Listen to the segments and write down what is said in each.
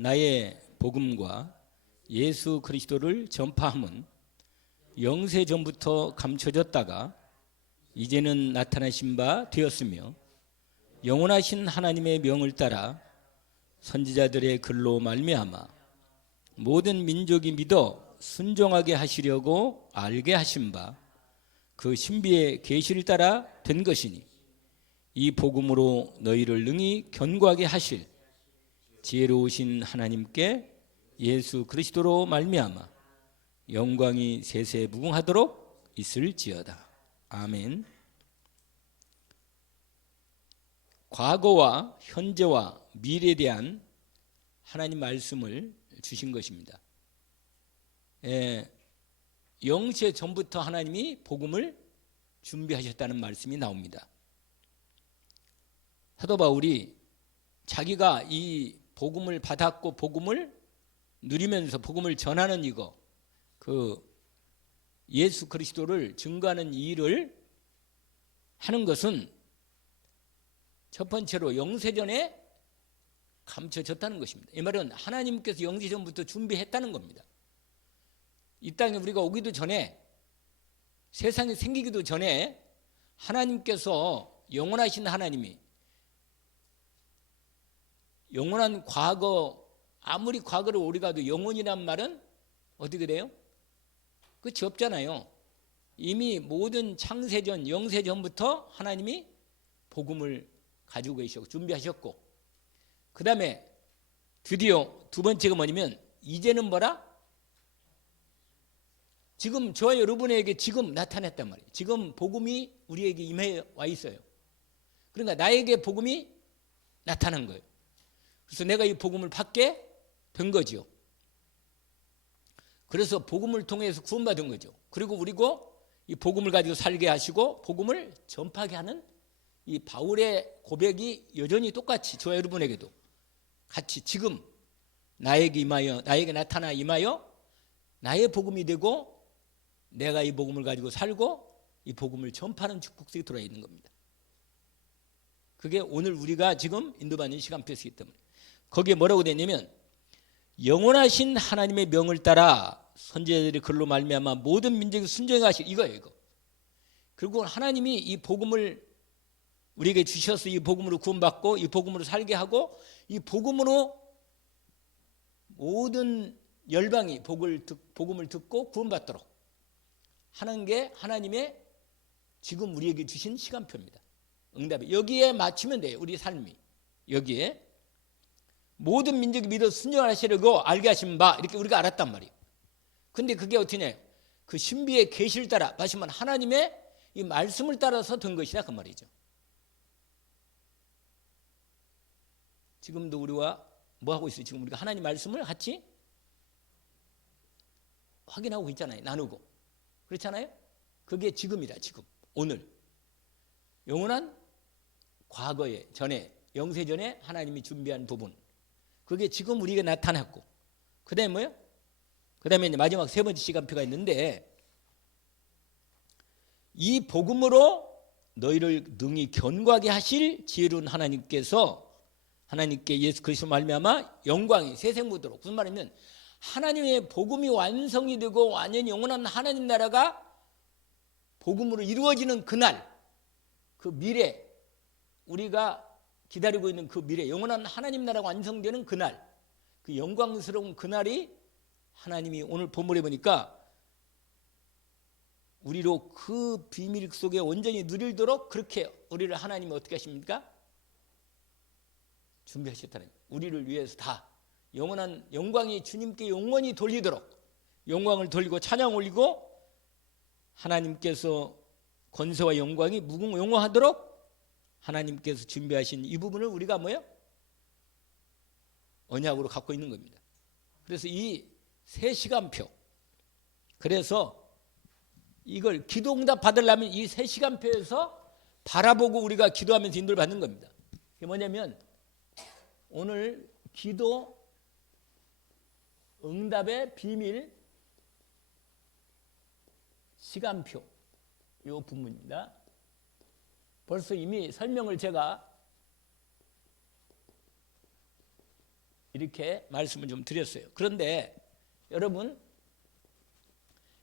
나의 복음과 예수 그리스도를 전파함은 영세 전부터 감춰졌다가 이제는 나타나신 바 되었으며 영원하신 하나님의 명을 따라 선지자들의 글로 말미암아 모든 민족이 믿어 순종하게 하시려고 알게 하신 바 그 신비의 계시를 따라 된 것이니 이 복음으로 너희를 능히 견고하게 하실 지혜로우신 하나님께 예수 그리스도로 말미암아 영광이 세세 무궁하도록 있을지어다. 아멘. 과거와 현재와 미래에 대한 하나님 말씀을 주신 것입니다. 영세 전부터 하나님이 복음을 준비하셨다는 말씀이 나옵니다. 사도 바울이 자기가 이 복음을 받았고 복음을 누리면서 복음을 전하는 이거, 그 예수 그리스도를 증거하는 이 일을 하는 것은 첫 번째로 영세전에 감춰졌다는 것입니다. 이 말은 하나님께서 영세전부터 준비했다는 겁니다. 이 땅에 우리가 오기도 전에, 세상이 생기기도 전에 하나님께서, 영원하신 하나님이 영원한 과거, 아무리 과거를 오래 가도 영원이란 말은 어떻게 돼요? 끝이 없잖아요. 이미 모든 창세전, 영세전부터 하나님이 복음을 가지고 계셨고 준비하셨고, 그 다음에 드디어 두 번째가 뭐냐면 이제는 뭐라? 지금 저와 여러분에게 지금 나타났단 말이에요. 지금 복음이 우리에게 임해 와 있어요. 그러니까 나에게 복음이 나타난 거예요. 그래서 내가 이 복음을 받게 된 거죠. 그래서 복음을 통해서 구원받은 거죠. 그리고 이 복음을 가지고 살게 하시고 복음을 전파하게 하는 이 바울의 고백이 여전히 똑같이 저와 여러분에게도 같이 지금 나에게 임하여, 나에게 나타나 임하여 나의 복음이 되고 내가 이 복음을 가지고 살고 이 복음을 전파하는 축복들이 들어와 있는 겁니다. 그게 오늘 우리가 지금 인도받는 시간표이기 때문에 거기에 뭐라고 되냐면 영원하신 하나님의 명을 따라 선지자들의 글로 말미암아 모든 민족이 순종해 가시고, 이거예요, 이거. 그리고 하나님이 이 복음을 우리에게 주셔서 이 복음으로 구원받고 이 복음으로 살게 하고 이 복음으로 모든 열방이 복음을 듣고 구원받도록 하는 게 하나님의 지금 우리에게 주신 시간표입니다. 응답이 여기에 맞추면 돼요. 우리 삶이 여기에 모든 민족이 믿어 순종하시려고 알게 하신 바, 이렇게 우리가 알았단 말이에요. 근데 그게 어떠냐? 그 신비의 계시를 따라, 마시면 하나님의 이 말씀을 따라서 된 것이다, 그 말이죠. 지금도 우리와 뭐 하고 있어요? 지금 우리가 하나님 말씀을 같이 확인하고 있잖아요. 나누고. 그렇잖아요? 그게 지금이다, 지금. 오늘. 영원한 과거에, 전에, 영세전에 하나님이 준비한 부분. 그게 지금 우리에게 나타났고. 그 다음에 뭐예요? 그 다음에 이제 마지막 세 번째 시간표가 있는데, 이 복음으로 너희를 능히 견고하게 하실 지혜로운 하나님께 예수 그리스도 말미암아 영광이 세세무도록. 무슨 말이냐면 하나님의 복음이 완성이 되고 완전히 영원한 하나님 나라가 복음으로 이루어지는 그날, 그 미래, 우리가 기다리고 있는 그 미래, 영원한 하나님 나라가 완성되는 그날, 그 영광스러운 그날이 하나님이 오늘 본문에 보니까 우리로 그 비밀 속에 온전히 누리도록 그렇게 우리를 하나님이 어떻게 하십니까? 준비하셨다는 거예요. 우리를 위해서 다 영원한 영광이 주님께 영원히 돌리도록, 영광을 돌리고 찬양 올리고 하나님께서 권세와 영광이 무궁영화하도록 하나님께서 준비하신 이 부분을 우리가 뭐예요? 언약으로 갖고 있는 겁니다. 그래서 이 세 시간표, 그래서 이걸 기도응답 받으려면 이 세 시간표에서 바라보고 우리가 기도하면서 인도를 받는 겁니다. 그게 뭐냐면 오늘 기도 응답의 비밀 시간표, 이 부분입니다. 벌써 이미 설명을 제가 이렇게 말씀을 좀 드렸어요. 그런데 여러분,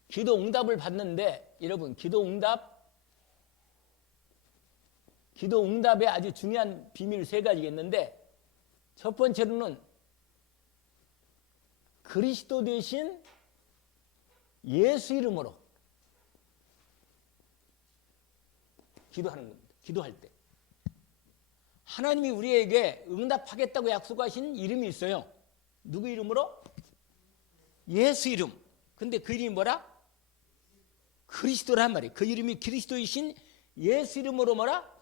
기도 응답을 받는데, 여러분, 기도 응답의 아주 중요한 비밀 3가지가 있는데, 첫 번째로는 그리스도 대신 예수 이름으로 기도하는 겁니다. 기도할 때 하나님이 우리에게 응답하겠다고 약속하신 이름이 있어요. 누구 이름으로? 예수 이름. 근데 그 이름이 뭐라? 그리스도란 말이에요. 그 이름이 그리스도이신 예수 이름으로 뭐라?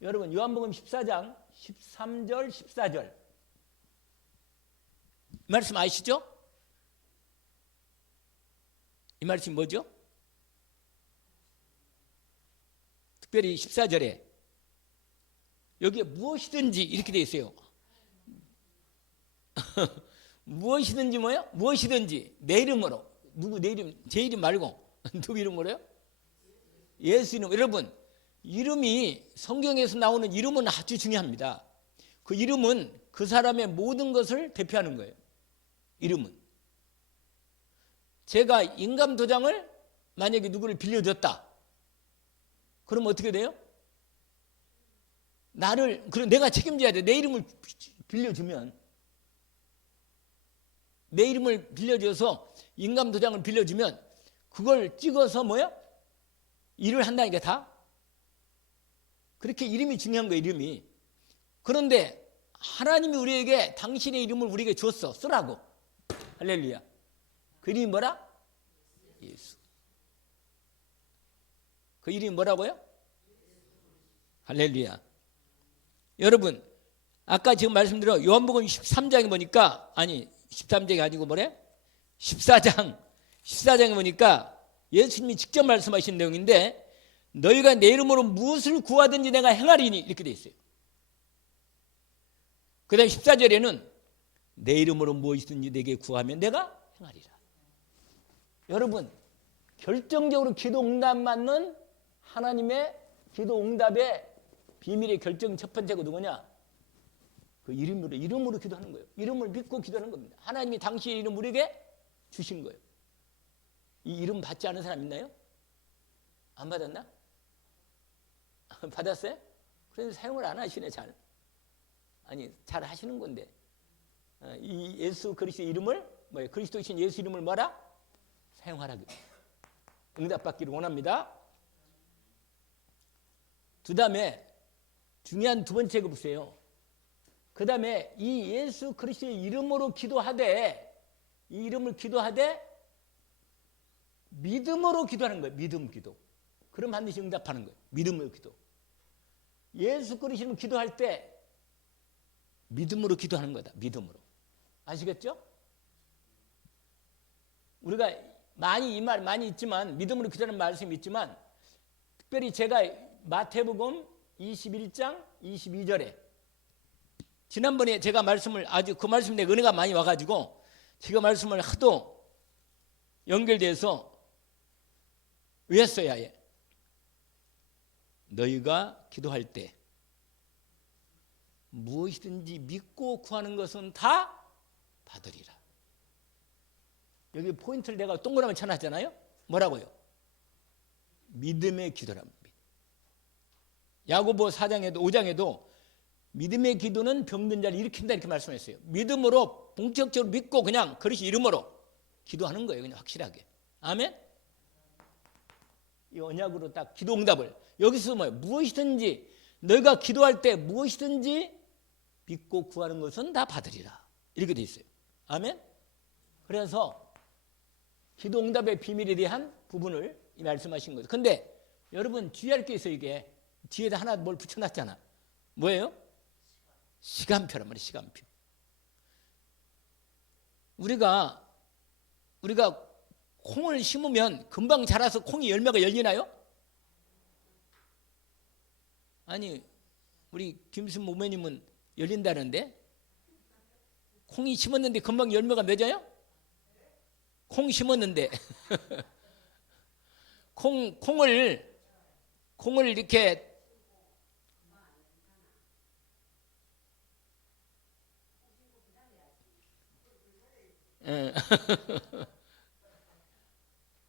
여러분, 요한복음 14장 13절 14절 말씀 아시죠? 이 말씀이 뭐죠? 특별히 14절에 여기에 무엇이든지 이렇게 되어 있어요. 무엇이든지 뭐예요? 무엇이든지 내 이름으로. 누구 내 이름? 제 이름 말고 누구 이름으로요? 예수 이름. 여러분, 이름이 성경에서 나오는 이름은 아주 중요합니다. 그 이름은 그 사람의 모든 것을 대표하는 거예요. 이름은. 제가 인감 도장을 만약에 누구를 빌려줬다. 그럼 어떻게 돼요? 그럼 내가 책임져야 돼. 내 이름을 빌려주면. 내 이름을 빌려줘서 인감 도장을 빌려주면 그걸 찍어서 뭐요? 일을 한다니까 다. 그렇게 이름이 중요한 거예요, 이름이. 그런데 하나님이 우리에게 당신의 이름을 우리에게 줬어. 쓰라고. 할렐루야. 그 이름이 뭐라? 예수. 그 이름이 뭐라고요? 할렐루야. 여러분, 아까 지금 말씀드린 요한복음 13장에 보니까, 아니 13장이 아니고 뭐래? 14장에 보니까 예수님이 직접 말씀하신 내용인데, 너희가 내 이름으로 무엇을 구하든지 내가 행하리니, 이렇게 돼 있어요. 그 다음에 14절에는 내 이름으로 무엇이든지 내게 구하면 내가 행하리라. 여러분, 결정적으로 기도 응답 맞는 하나님의 기도 응답의 비밀의 결정 첫 번째가 누구냐? 그 이름으로 기도하는 거예요. 이름을 믿고 기도하는 겁니다. 하나님이 당신의 이름 우리에게 주신 거예요. 이 이름 받지 않은 사람 있나요? 안 받았나? 받았어요? 그래서 사용을 안 하시네, 잘. 아니, 잘 하시는 건데. 이 예수 그리스도의 이름을, 그리스도이신 예수 이름을 뭐라? 사용하라고. 응답받기를 원합니다. 그 다음에 중요한 두 번째 거 보세요. 그 다음에 이 예수 그리스도의 이름으로 기도하되, 이 이름을 기도하되 믿음으로 기도하는 거예요. 믿음 기도. 그럼 반드시 응답하는 거예요. 믿음으로 기도. 예수 그리스도를 기도할 때 믿음으로 기도하는 거다. 믿음으로. 아시겠죠? 우리가 이 말 많이 있지만, 믿음으로 기도하는 말씀이 있지만, 특별히 제가 마태복음 21장 22절에 지난번에 제가 말씀을 아주 그 말씀 내 은혜가 많이 와가지고 제가 말씀을 하도 연결돼서 외웠어야 해. 너희가 기도할 때 무엇이든지 믿고 구하는 것은 다 받으리라. 여기 포인트를 내가 동그라미 쳐놨잖아요. 뭐라고요? 믿음의 기도랍니다. 야고보 4장에도 5장에도 믿음의 기도는 병든 자를 일으킨다 이렇게 말씀했어요. 믿음으로 본격적으로 믿고 그냥 그리스도 이름으로 기도하는 거예요. 그냥 확실하게. 아멘. 이 언약으로 딱 기도 응답을 여기서 무엇이든지 너희가 기도할 때 무엇이든지 믿고 구하는 것은 다 받으리라 이렇게 돼 있어요. 아멘. 그래서 기도 응답의 비밀에 대한 부분을 말씀하신 거죠. 근데 여러분 주의할 게 있어요. 이게 뒤에다 하나 뭘 붙여놨잖아. 뭐예요? 시간표란 말이에요. 시간표. 우리가 콩을 심으면 금방 자라서 콩이 열매가 열리나요? 아니, 우리 김순 목매님은 열린다는데 콩이 심었는데 금방 열매가 맺어요? 콩 심었는데 콩을 이렇게 예.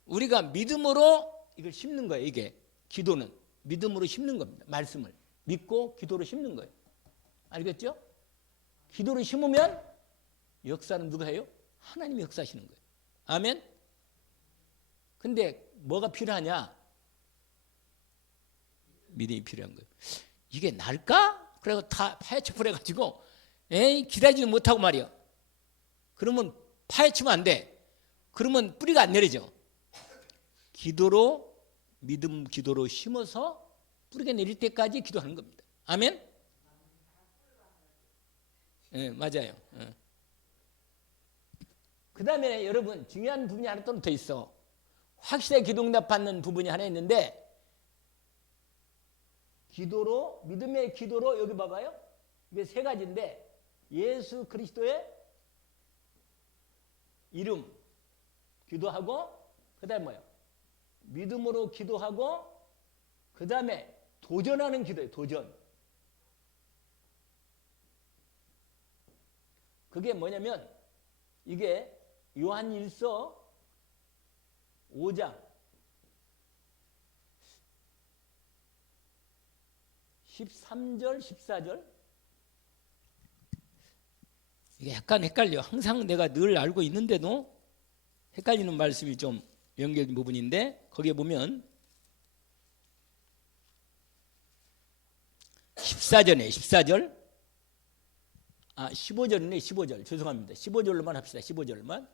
우리가 믿음으로 이걸 심는 거예요. 이게 기도는 믿음으로 심는 겁니다. 말씀을 믿고 기도로 심는 거예요. 알겠죠? 기도로 심으면 역사는 누가 해요? 하나님이 역사하시는 거예요. 아멘? 근데 뭐가 필요하냐? 믿음이 필요한 거예요. 이게 날까? 그래서 다 파헤쳐 버려가지고 기다리지 못하고 말이야. 그러면 파헤치면 안 돼. 그러면 뿌리가 안 내려져. 기도로 믿음 기도로 심어서 뿌리가 내릴 때까지 기도하는 겁니다. 아멘? 네, 맞아요. 그 다음에 여러분 중요한 부분이 하나 또 더 있어. 확실하게 기도 응답 받는 부분이 하나 있는데 기도로 믿음의 기도로 여기 봐봐요. 이게 세 가지인데 예수 그리스도의 이름 기도하고 그 다음에 뭐예요? 믿음으로 기도하고 그 다음에 도전하는 기도예요. 도전. 그게 뭐냐면 이게 요한일서 5장 13절 14절 이게 약간 헷갈려. 항상 내가 늘 알고 있는데도 헷갈리는 말씀이 좀 연결된 부분인데 거기에 보면 14절에 14절 15절이네. 15절 죄송합니다. 15절로만 합시다. 15절만.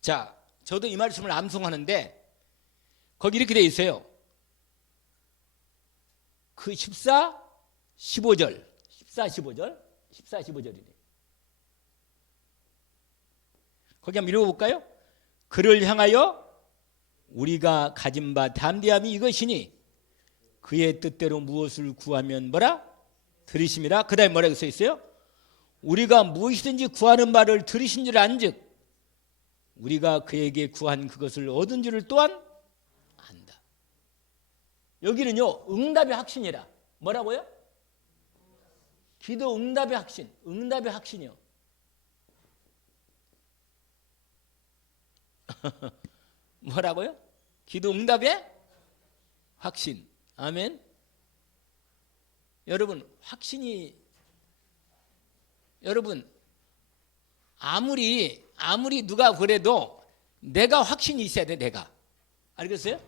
자, 저도 이 말씀을 암송하는데 거기 이렇게 되어 있어요. 그 14, 15절 14, 15절 14, 15절이네. 거기 한번 읽어볼까요? 그를 향하여 우리가 가진 바 담대함이 이것이니 그의 뜻대로 무엇을 구하면 뭐라? 들으심이라. 그 다음에 뭐라고 써 있어요? 우리가 무엇이든지 구하는 바를 들으신 줄 안즉 우리가 그에게 구한 그것을 얻은 줄을 또한 안다. 여기는요 응답의 확신이라. 뭐라고요? 기도 응답의 확신. 응답의 확신이요. 뭐라고요? 기도 응답의 확신. 아멘. 여러분 확신이 여러분 아무리 누가 그래도 내가 확신이 있어야 돼. 내가 알겠어요?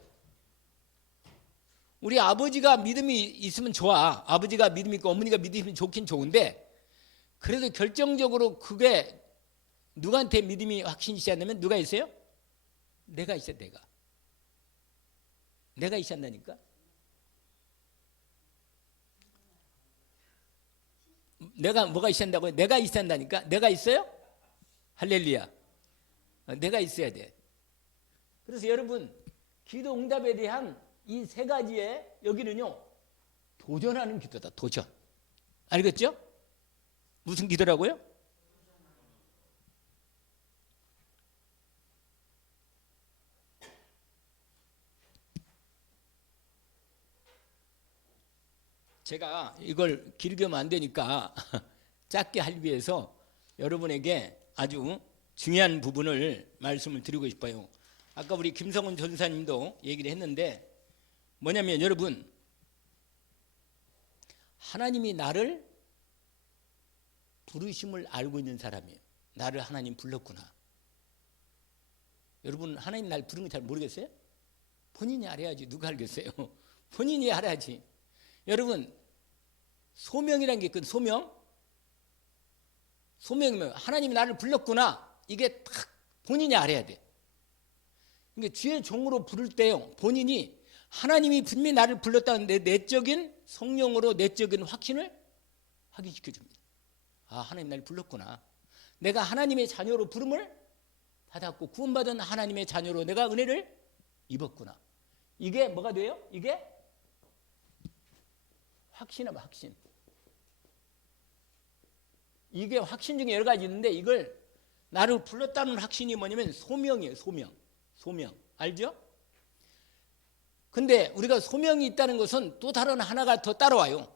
우리 아버지가 믿음이 있으면 좋아. 아버지가 믿음이 있고 어머니가 믿음이 있으면 좋긴 좋은데 그래도 결정적으로 그게 누구한테 믿음이 확신이 있어야 되면 누가 있어요? 내가 있어야. 내가 있어야 한다니까. 내가 뭐가 있어야 한다고요? 내가 있어야 한다니까. 내가 있어요? 할렐루야. 내가 있어야 돼. 그래서 여러분 기도 응답에 대한 이 세 가지에 여기는요 도전하는 기도다. 도전. 알겠죠? 무슨 기도라고요? 제가 이걸 길게 하면 안 되니까 짧게 하기 위해서 여러분에게 아주 중요한 부분을 말씀을 드리고 싶어요. 아까 우리 김성훈 전사님도 얘기를 했는데 뭐냐면 여러분 하나님이 나를 부르심을 알고 있는 사람이에요. 나를 하나님 불렀구나. 여러분 하나님 날 부르는 거 잘 모르겠어요? 본인이 알아야지. 누가 알겠어요? 본인이 알아야지. 여러분 소명이라는 게 있거든. 소명이면 하나님이 나를 불렀구나. 이게 딱 본인이 알아야 돼. 그러니까 주의 종으로 부를 때요 본인이 하나님이 분명히 나를 불렀다는 내적인 성령으로 내적인 확신을 확인시켜 줍니다. 아, 하나님 나를 불렀구나. 내가 하나님의 자녀로 부름을 받았고 구원받은 하나님의 자녀로 내가 은혜를 입었구나. 이게 뭐가 돼요? 이게 확신하면 확신. 이게 확신 중에 여러 가지 있는데 이걸 나를 불렀다는 확신이 뭐냐면 소명이에요. 소명. 알죠? 근데 우리가 소명이 있다는 것은 또 다른 하나가 더 따라와요.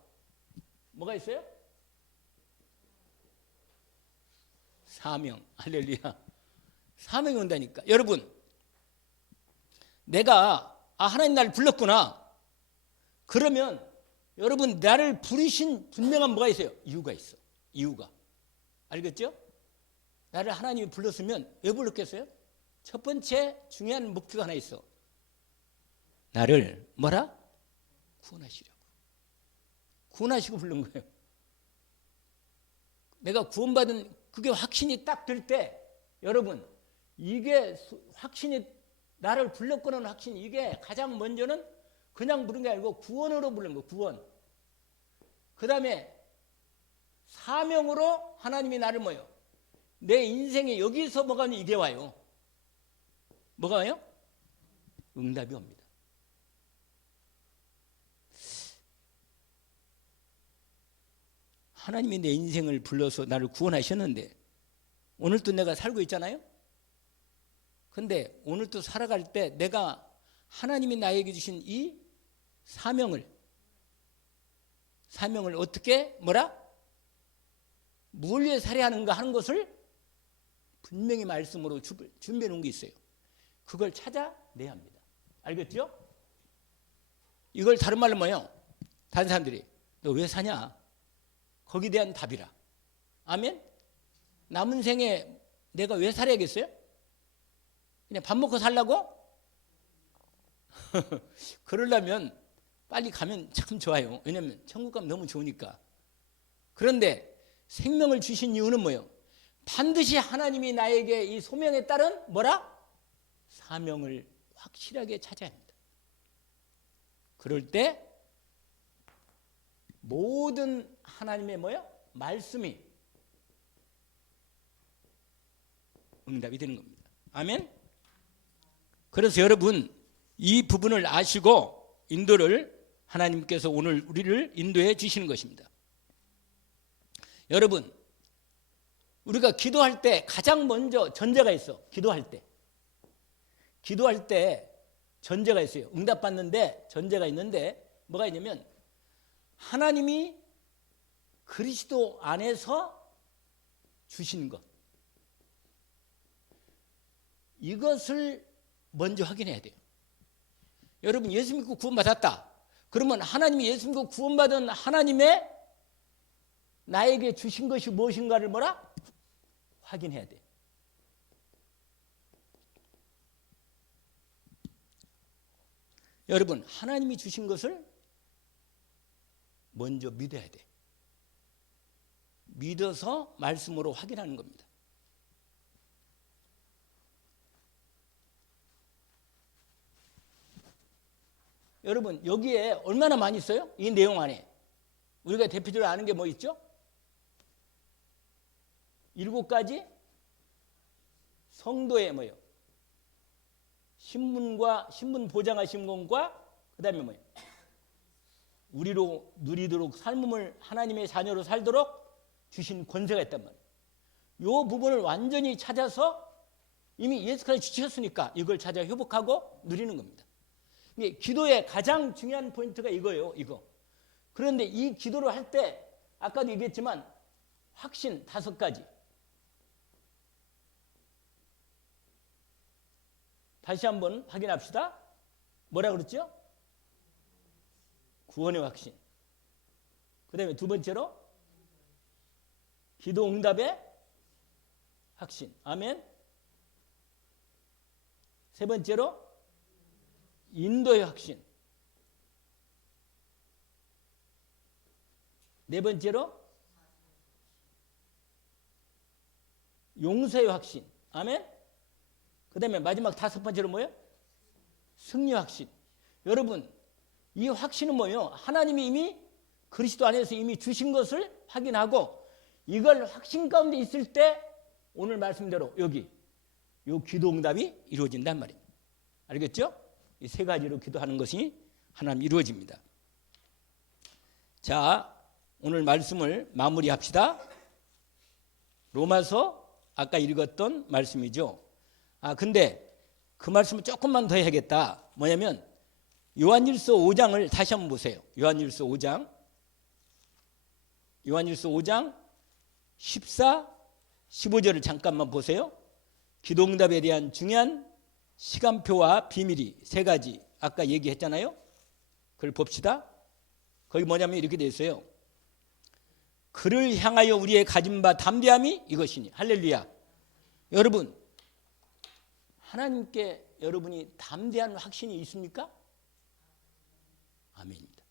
뭐가 있어요? 사명. 할렐루야. 사명이 온다니까. 여러분, 내가 하나님 나를 불렀구나. 그러면 여러분 나를 부르신 분명한 뭐가 있어요? 이유가 있어. 이유가. 알겠죠? 나를 하나님이 불렀으면 왜 불렀겠어요? 첫 번째 중요한 목표가 하나 있어. 나를 뭐라? 구원하시려고. 구원하시고 부른 거예요. 내가 구원받은 그게 확신이 딱 들 때 여러분 이게 확신이 나를 불렀구나 하는 확신 이게 가장 먼저는 그냥 부른 게 아니고 구원으로 부른 거예요. 구원. 그 다음에 사명으로 하나님이 나를 뭐요? 내 인생에 여기서 뭐가 이게 와요. 뭐가 와요? 응답이 옵니다. 하나님이 내 인생을 불러서 나를 구원하셨는데 오늘도 내가 살고 있잖아요. 근데 오늘도 살아갈 때 내가 하나님이 나에게 주신 이 사명을 어떻게 뭐라? 뭘 위해 살아야 하는가 하는 것을 분명히 말씀으로 준비해 놓은 게 있어요. 그걸 찾아내야 합니다. 알겠죠? 이걸 다른 말로 뭐예요? 다른 사람들이 너 왜 사냐? 거기에 대한 답이라. 아멘? 남은 생에 내가 왜 살아야겠어요? 그냥 밥 먹고 살라고? 그러려면 빨리 가면 참 좋아요. 왜냐하면 천국 가면 너무 좋으니까. 그런데 생명을 주신 이유는 뭐예요? 반드시 하나님이 나에게 이 소명에 따른 뭐라? 사명을 확실하게 찾아야 합니다. 그럴 때 모든 하나님의 뭐예요? 말씀이 응답이 되는 겁니다. 아멘? 그래서 여러분 이 부분을 아시고 인도를 하나님께서 오늘 우리를 인도해 주시는 것입니다. 여러분 우리가 기도할 때 가장 먼저 전제가 있어. 기도할 때 전제가 있어요. 응답받는데 전제가 있는데 뭐가 있냐면 하나님이 그리스도 안에서 주신 것 이것을 먼저 확인해야 돼요. 여러분 예수 믿고 구원받았다. 그러면 하나님이 예수 믿고 구원받은 하나님의 나에게 주신 것이 무엇인가를 뭐라? 확인해야 돼. 여러분 하나님이 주신 것을 먼저 믿어야 돼. 믿어서 말씀으로 확인하는 겁니다. 여러분 여기에 얼마나 많이 있어요? 이 내용 안에 우리가 대표적으로 아는 게 뭐 있죠? 7가지 성도의 뭐예요? 신분 보장하신 것과 그 다음에 뭐예요? 우리로 누리도록 삶을 하나님의 자녀로 살도록 주신 권세가 있단 말이에요. 이 부분을 완전히 찾아서 이미 예수께서 주셨으니까 이걸 찾아 회복하고 누리는 겁니다. 기도의 가장 중요한 포인트가 이거예요. 이거. 그런데 이 기도를 할 때 아까도 얘기했지만 확신 5가지. 다시 한번 확인합시다. 뭐라 그랬죠? 구원의 확신. 그 다음에 두 번째로 기도 응답의 확신. 아멘. 세 번째로 인도의 확신. 네 번째로 용서의 확신. 아멘. 그 다음에 마지막 5번째로 뭐예요? 승리 확신. 여러분 이 확신은 뭐예요? 하나님이 이미 그리스도 안에서 이미 주신 것을 확인하고 이걸 확신 가운데 있을 때 오늘 말씀대로 여기 이 기도 응답이 이루어진단 말이에요. 알겠죠? 이 3가지로 기도하는 것이 하나님 이루어집니다. 자, 오늘 말씀을 마무리합시다. 로마서 아까 읽었던 말씀이죠. 근데 그 말씀을 조금만 더 해야겠다. 뭐냐면 요한일서 5장을 다시 한번 보세요. 요한일서 5장 14, 15절을 잠깐만 보세요. 기도응답에 대한 중요한 시간표와 비밀이 세 가지 아까 얘기했잖아요. 그걸 봅시다. 거기 뭐냐면 이렇게 돼 있어요. 그를 향하여 우리의 가진 바 담대함이 이것이니. 할렐루야. 여러분, 하나님께 여러분이 담대한 확신이 있습니까? 아멘입니다.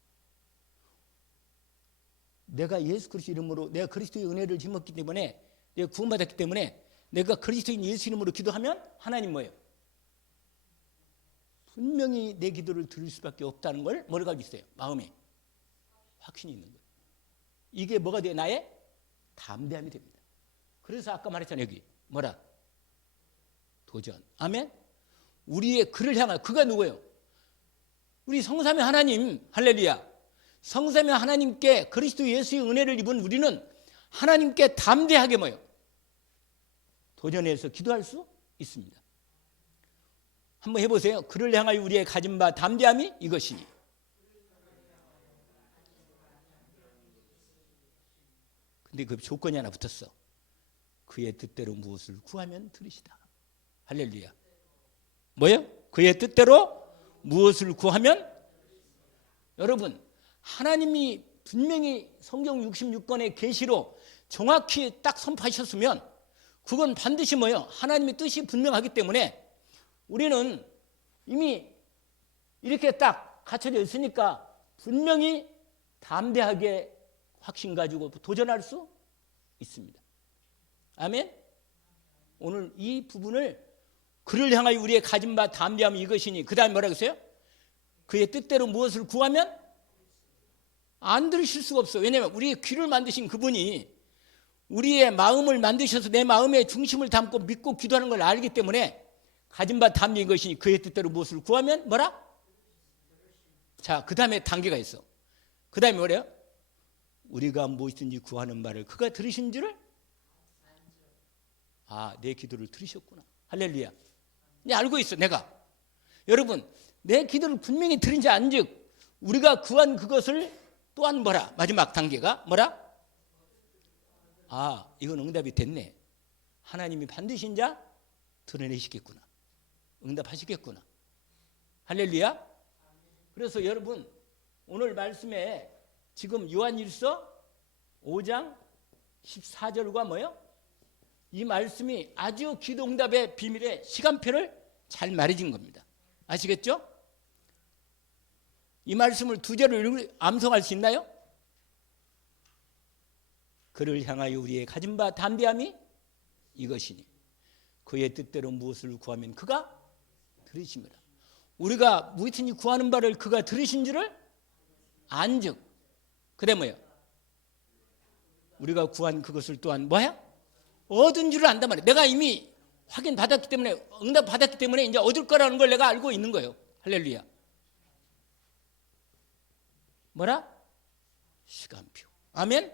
내가 예수 그리스도 이름으로 내가 그리스도의 은혜를 짊었기 때문에 내가 구원받았기 때문에 내가 그리스도인 예수 이름으로 기도하면 하나님 뭐예요? 분명히 내 기도를 들을 수밖에 없다는 걸 뭐를 가지고 있어요? 마음에 확신이 있는 거예요. 이게 뭐가 돼요? 나의 담대함이 됩니다. 그래서 아까 말했잖아요. 여기 뭐라? 도전. 아멘. 우리의 그를 향한 그가 누구예요? 우리 성삼위 하나님. 할렐루야. 성삼위 하나님께 그리스도 예수의 은혜를 입은 우리는 하나님께 담대하게 뭐예요? 도전해서 기도할 수 있습니다. 한번 해보세요. 그를 향하여 우리의 가진 바 담대함이 이것이니. 근데 그 조건이 하나 붙었어. 그의 뜻대로 무엇을 구하면 들으시다. 할렐루야. 뭐예요? 그의 뜻대로 무엇을 구하면. 여러분, 하나님이 분명히 성경 66권의 계시로 정확히 딱 선포하셨으면 그건 반드시 뭐예요? 하나님의 뜻이 분명하기 때문에 우리는 이미 이렇게 딱 갖춰져 있으니까 분명히 담대하게 확신 가지고 도전할 수 있습니다. 아멘. 오늘 이 부분을 그를 향하여 우리의 가진 바 담대함이 이것이니 그 다음에 뭐라고 했어요? 그의 뜻대로 무엇을 구하면 안 들으실 수가 없어요. 왜냐하면 우리의 귀를 만드신 그분이 우리의 마음을 만드셔서 내 마음의 중심을 담고 믿고 기도하는 걸 알기 때문에 가진 바 담대인 것이니 그의 뜻대로 무엇을 구하면 뭐라? 자, 그 다음에 단계가 있어. 그 다음에 뭐래요? 우리가 무엇이든지 구하는 말을 그가 들으신 줄을 내 기도를 들으셨구나. 할렐루야. 네, 알고 있어. 내가 여러분 내 기도를 분명히 들은지 안즉 우리가 구한 그것을 또한 뭐라? 마지막 단계가 뭐라? 이건 응답이 됐네. 하나님이 반드시 자 드러내시겠구나. 응답하시겠구나. 할렐루야. 그래서 여러분 오늘 말씀에 지금 요한일서 5장 14절과 뭐예요? 이 말씀이 아주 기도응답의 비밀의 시간표를 잘 말해준 겁니다. 아시겠죠? 이 말씀을 두 절을 암송할 수 있나요? 그를 향하여 우리의 가진 바 담대함이 이것이니 그의 뜻대로 무엇을 구하면 그가 들으심이라. 우리가 무엇이든지 구하는 바를 그가 들으신 줄을 안즉 그래 뭐예요? 우리가 구한 그것을 또한 뭐야? 얻은 줄을 안단 말이에요. 내가 이미 확인받았기 때문에 응답받았기 때문에 이제 얻을 거라는 걸 내가 알고 있는 거예요. 할렐루야. 뭐라? 시간표. 아멘.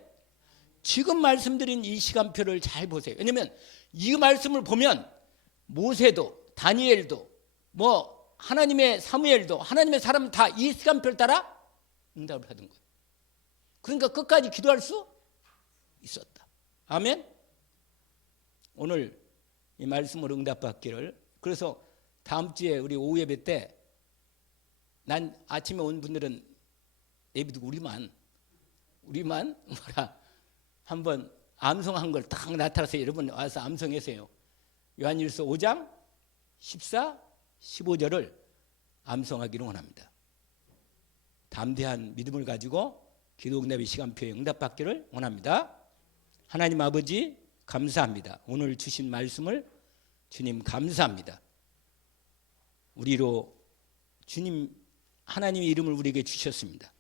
지금 말씀드린 이 시간표를 잘 보세요. 왜냐하면 이 말씀을 보면 모세도 다니엘도 뭐 하나님의 사무엘도 하나님의 사람 다 이 시간표를 따라 응답을 하던 거예요. 그러니까 끝까지 기도할 수 있었다. 아멘. 오늘 이 말씀으로 응답받기를. 그래서 다음 주에 우리 오후 예배 때 난 아침에 온 분들은 예비두고 우리만 뭐라 한번 암송한 걸 딱 나타나서 여러분 와서 암송하세요. 요한일서 5장 14, 15절을 암송하기를 원합니다. 담대한 믿음을 가지고 기도응답의 시간표에 응답받기를 원합니다. 하나님 아버지 감사합니다. 오늘 주신 말씀을 주님 감사합니다. 우리로 주님 하나님의 이름을 우리에게 주셨습니다.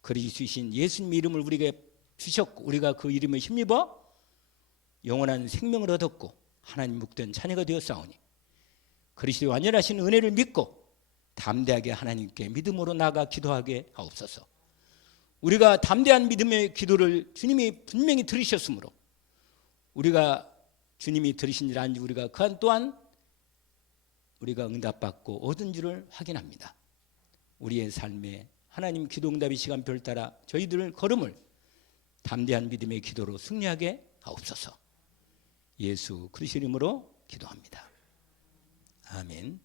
그리스도이신 예수님 이름을 우리에게 주셨고 우리가 그 이름에 힘입어 영원한 생명을 얻었고 하나님 묵된 자녀가 되었사오니 그리스도의 완전하신 은혜를 믿고 담대하게 하나님께 믿음으로 나아가 기도하게 하옵소서. 우리가 담대한 믿음의 기도를 주님이 분명히 들으셨으므로 우리가 주님이 들으신 줄 아는지 우리가 그한 또한 우리가 응답받고 얻은 줄을 확인합니다. 우리의 삶에 하나님 기도응답의 시간표를 따라 저희들 걸음을 담대한 믿음의 기도로 승리하게 하옵소서. 예수 그리스도 이름으로 기도합니다. 아멘.